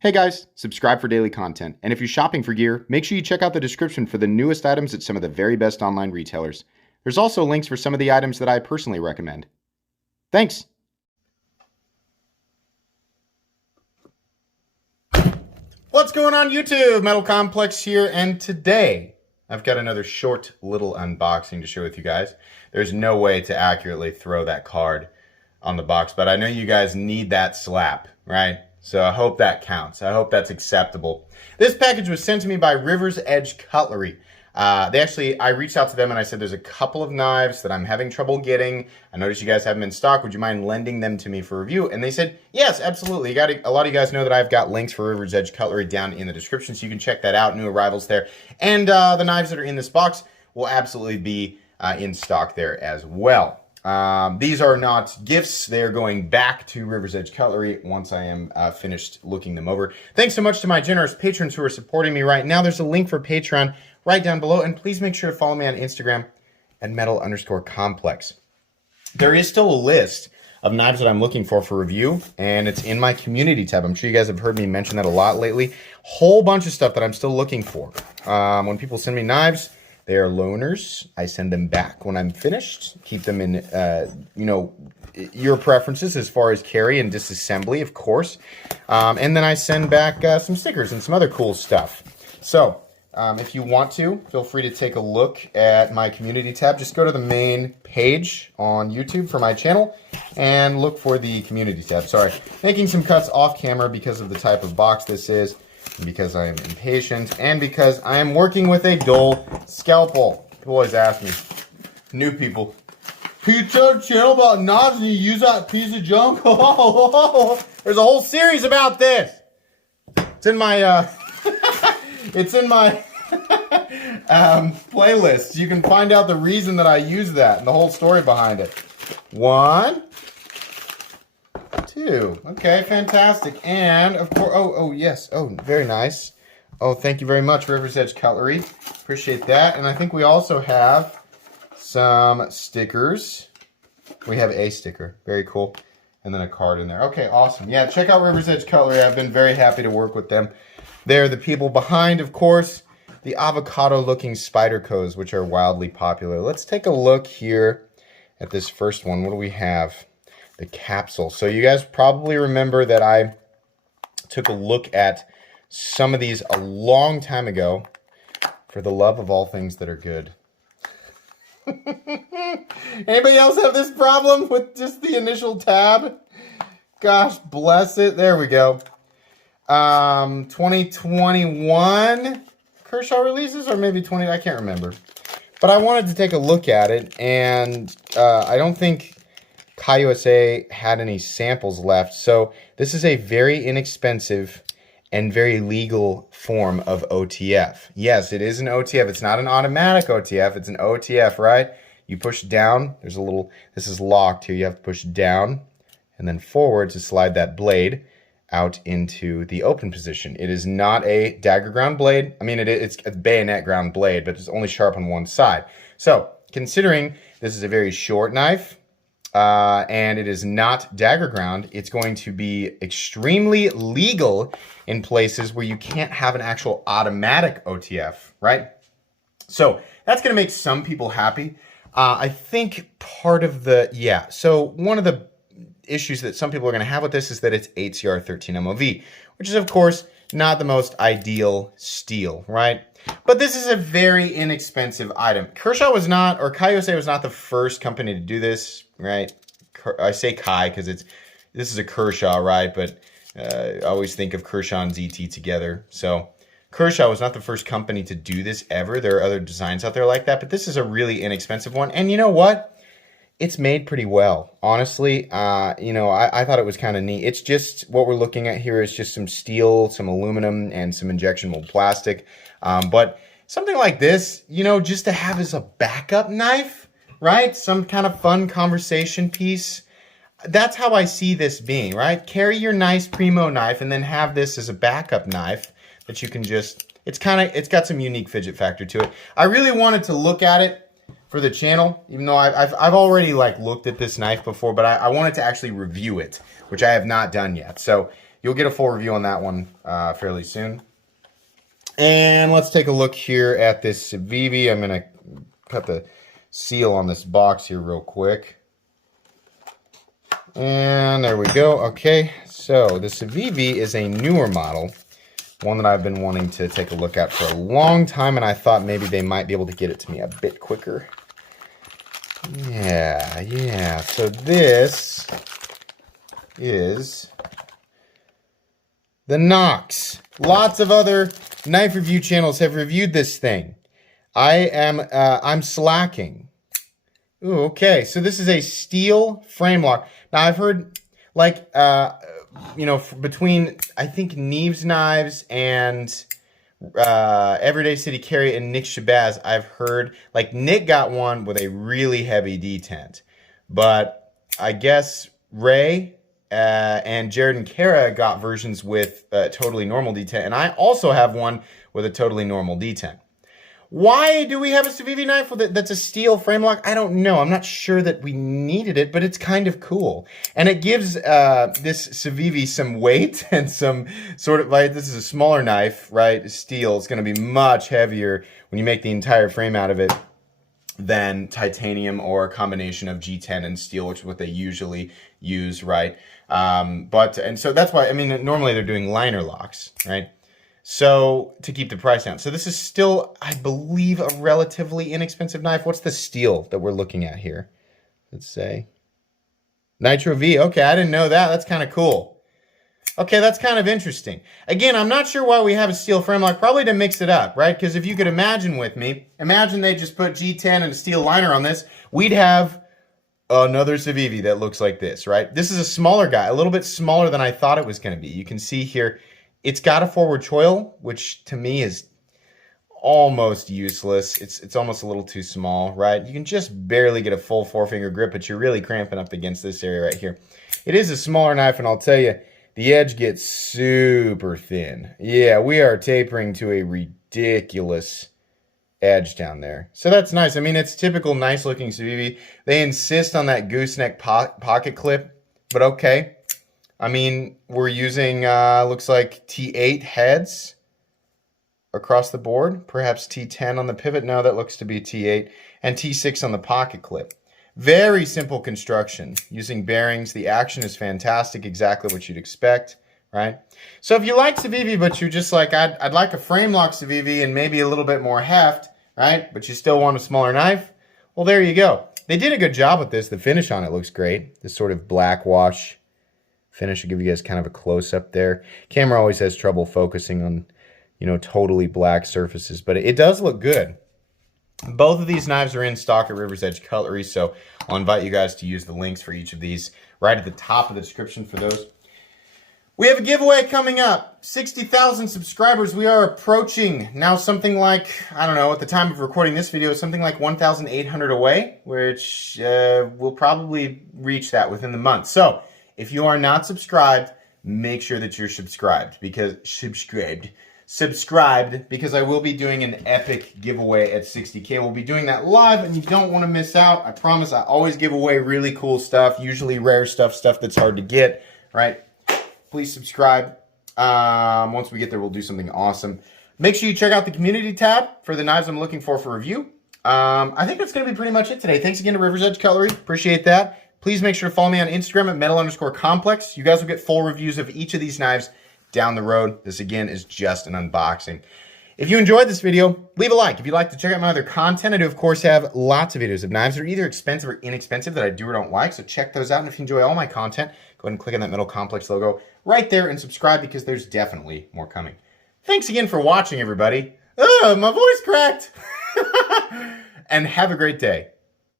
Hey guys, subscribe for daily content. And if you're shopping for gear, make sure you check out the description for the newest items at some of the very best online retailers. There's also links for some of the items that I personally recommend. Thanks! What's going on YouTube? Metal Complex here, and today I've got another short little unboxing to share with you guys. There's no way to accurately throw that card on the box, but I know you guys need that slap, right? So I hope that counts. I hope that's acceptable. This package was sent to me by River's Edge Cutlery. I reached out to them and I said, there's a couple of knives that I'm having trouble getting. I noticed you guys have them in stock. Would you mind lending them to me for review? And they said, yes, absolutely. A lot of you guys know that I've got links for River's Edge Cutlery down in the description, so you can check that out. New arrivals there. And the knives that are in this box will absolutely be in stock there as well. These are not gifts. They're going back to River's Edge Cutlery once I am finished looking them over. Thanks so much to my generous patrons who are supporting me right now. There's a link for Patreon right down below. And please make sure to follow me on Instagram at metal_complex. There is still a list of knives that I'm looking for review, and it's in my community tab. I'm sure you guys have heard me mention that a lot lately. Whole bunch of stuff that I'm still looking for. When people send me knives, they are loaners. I send them back when I'm finished. Keep them in, your preferences as far as carry and disassembly, of course. And then I send back some stickers and some other cool stuff. So, if you want to, feel free to take a look at my community tab. Just go to the main page on YouTube for my channel and look for the community tab. Sorry, making some cuts off camera because of the type of box this is, because I am impatient, and because I am working with a dull scalpel. People always ask me, new people, you tell a channel about knives and you use that piece of junk? There's a whole series about this. It's in my, playlist. You can find out the reason that I use that and the whole story behind it. 1, 2. Okay, fantastic. And of course, yes. Oh, very nice. Oh, thank you very much, River's Edge Cutlery. Appreciate that. And I think we also have some stickers. We have a sticker. Very cool. And then a card in there. Okay, awesome. Yeah, check out River's Edge Cutlery. I've been very happy to work with them. They're the people behind, of course, the avocado-looking Spydercos, which are wildly popular. Let's take a look here at this first one. What do we have? The Kapsule. So you guys probably remember that I took a look at some of these a long time ago for the love of all things that are good. Anybody else have this problem with just the initial tab? Gosh, bless it. There we go. 2021 Kershaw releases, or maybe 20, I can't remember. But I wanted to take a look at it, and I don't think USA had any samples left. So this is a very inexpensive and very legal form of OTF. Yes, it is an OTF. It's not an automatic OTF. It's an OTF, right? You push down. There's a little, this is locked here. You have to push down and then forward to slide that blade out into the open position. It is not a dagger ground blade. I mean, it's a bayonet ground blade, but it's only sharp on one side. So considering this is a very short knife, and it is not dagger ground, it's going to be extremely legal in places where you can't have an actual automatic OTF, right? So that's going to make some people happy. I think part of the, so one of the issues that some people are going to have with this is that it's 8CR13 MOV, which is, of course, not the most ideal steel, right? But this is a very inexpensive item. Kershaw was not, or Kaiose was not the first company to do this, right? I say Kai because this is a Kershaw, right? But I always think of Kershaw and ZT together. So Kershaw was not the first company to do this ever. There are other designs out there like that, but this is a really inexpensive one. And you know what? It's made pretty well. Honestly, I thought it was kind of neat. It's just, what we're looking at here is just some steel, some aluminum, and some injection mold plastic. But something like this, just to have as a backup knife, right? Some kind of fun conversation piece. That's how I see this being, right? Carry your nice Primo knife and then have this as a backup knife that you can just, it's got some unique fidget factor to it. I really wanted to look at it for the channel, even though I've already looked at this knife before, but I wanted to actually review it, which I have not done yet. So you'll get a full review on that one fairly soon. And let's take a look here at this Civivi. I'm going to cut the seal on this box here real quick. And there we go. Okay, so the Civivi is a newer model, one that I've been wanting to take a look at for a long time, and I thought maybe they might be able to get it to me a bit quicker. Yeah. So this is the Knox. Lots of other knife review channels have reviewed this thing. I'm slacking. Ooh, okay. So this is a steel frame lock. Now I've heard, like, you know, between I think Neves Knives and Everyday City Carry and Nick Shabazz, I've heard, like, Nick got one with a really heavy detent, but I guess Ray and Jared and Kara got versions with totally normal detent, and I also have one with a totally normal detent. Why do we have a Civivi knife with that's a steel frame lock? I don't know. I'm not sure that we needed it, but it's kind of cool. And it gives this Civivi some weight and some sort of, like, this is a smaller knife, right? Steel. It's going to be much heavier when you make the entire frame out of it than titanium or a combination of G10 and steel, which is what they usually use, right? And so that's why, I mean, normally they're doing liner locks, right? So, to keep the price down. So this is still, I believe, a relatively inexpensive knife. What's the steel that we're looking at here? Let's say Nitro V. Okay, I didn't know that. That's kind of cool. Okay, that's kind of interesting. Again, I'm not sure why we have a steel frame lock. Probably to mix it up, right? Because if you could imagine with me, imagine they just put G10 and a steel liner on this. We'd have another Civivi that looks like this, right? This is a smaller guy, a little bit smaller than I thought it was going to be. You can see here, it's got a forward choil, which to me is almost useless. It's almost a little too small, right? You can just barely get a full forefinger grip, but you're really cramping up against this area right here. It is a smaller knife, and I'll tell you, the edge gets super thin. Yeah, we are tapering to a ridiculous edge down there. So that's nice. I mean, it's typical nice looking Civivi. They insist on that gooseneck pocket clip, but okay. I mean, we're using, looks like T8 heads across the board. Perhaps T10 on the pivot. No, that looks to be T8. And T6 on the pocket clip. Very simple construction. Using bearings. The action is fantastic. Exactly what you'd expect, right? So if you like Civivi, but you're just like, I'd like a frame lock Civivi and maybe a little bit more heft, right? But you still want a smaller knife. Well, there you go. They did a good job with this. The finish on it looks great. This sort of black wash finish. I'll give you guys kind of a close-up there. Camera always has trouble focusing on, you know, totally black surfaces, but it does look good. Both of these knives are in stock at River's Edge Cutlery, so I'll invite you guys to use the links for each of these right at the top of the description for those. We have a giveaway coming up. 60,000 subscribers. We are approaching now something like, I don't know, at the time of recording this video, something like 1,800 away, which we'll probably reach that within the month. So, if you are not subscribed, make sure that you're subscribed because I will be doing an epic giveaway at 60K. We'll be doing that live, and you don't want to miss out. I promise. I always give away really cool stuff, usually rare stuff that's hard to get, right? Please subscribe. Once we get there, we'll do something awesome. Make sure you check out the community tab for the knives I'm looking for review. I think that's going to be pretty much it today. Thanks again to River's Edge Cutlery. Appreciate that. Please make sure to follow me on Instagram at metal_complex. You guys will get full reviews of each of these knives down the road. This, again, is just an unboxing. If you enjoyed this video, leave a like. If you'd like to check out my other content, I do, of course, have lots of videos of knives that are either expensive or inexpensive that I do or don't like, so check those out. And if you enjoy all my content, go ahead and click on that Metal Complex logo right there and subscribe because there's definitely more coming. Thanks again for watching, everybody. My voice cracked. And have a great day.